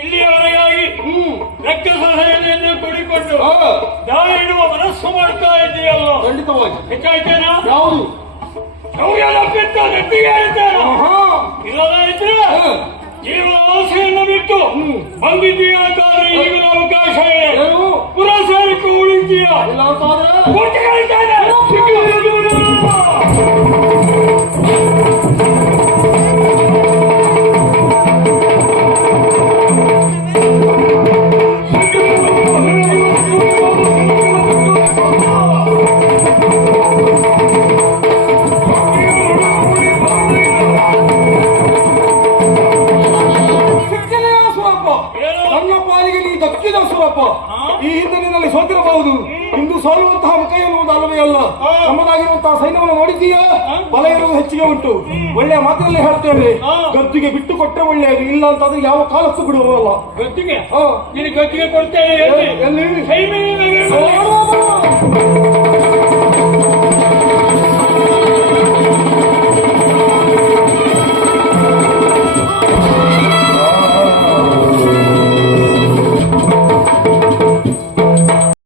ಇಲ್ಲಿಯವರೆಗಾಗಿ ಲೆಕ್ಕ ಸಲಹೆಯನ್ನು ಕೊಡಿಕೊಂಡು ದಾಳಿ ಇಡುವ ಮನಸ್ಸು ಮಾಡ್ತಾ ಇದೆಯಲ್ಲ, ಖಂಡಿತವಾಗಿ ಹೆಚ್ಚಾಯ್ತೇನಾ? ಯಾವುದು ನವ್ಯನಪ್ಪಿತ್ತ ನೆಟ್ಟಿಗೆ ಹೇಳ್ತೇನೆ. ಇಲ್ಲದಾಯ್ತು ಜೀವನ ಆಸೆಯನ್ನು ಬಿಟ್ಟು ಬಂದಿದ್ದೀಯ ಅಂತಾದ್ರೆ ಈಗಿನ ಅವಕಾಶ ಇದೆ. ಪುರಸೇರಿಕೆ ಉಳಿದೀಯ ಇಲ್ಲ ಅಂತಾದ್ರೆ ಕೊಟ್ಟು ಹೇಳ್ತೇನೆ. ಈ ಹಿಂದೆ ನಿನ್ನಲ್ಲಿ ಸೋತಿರಬಹುದು, ಇಂದು ಸೋಲುವಂತಹ ಮುಖ ಎನ್ನುವುದು ಅಲ್ಲವೇ ಅಲ್ಲ. ನಮ್ಮದಾಗಿರುವಂತಹ ಸೈನ್ಯವನ್ನು ನೋಡಿದ್ದೀಯಾ? ಬಲ ಇರುವುದು ಹೆಚ್ಚಿಗೆ ಉಂಟು. ಒಳ್ಳೆಯ ಮಾತಿನಲ್ಲಿ ಹೇಳ್ತೇವೆ, ಗದ್ದಿಗೆ ಬಿಟ್ಟು ಕೊಟ್ಟರೆ ಒಳ್ಳೆಯದು, ಇಲ್ಲ ಅಂತಾದ್ರೆ ಯಾವ ಕಾಲಕ್ಕೂ ಬಿಡುವಲ್ಲ. ಗದ್ದಿಗೆ ಗದ್ದಿಗೆ ಕೊಡ್ತೇನೆ. ಎಲ್ಲಿ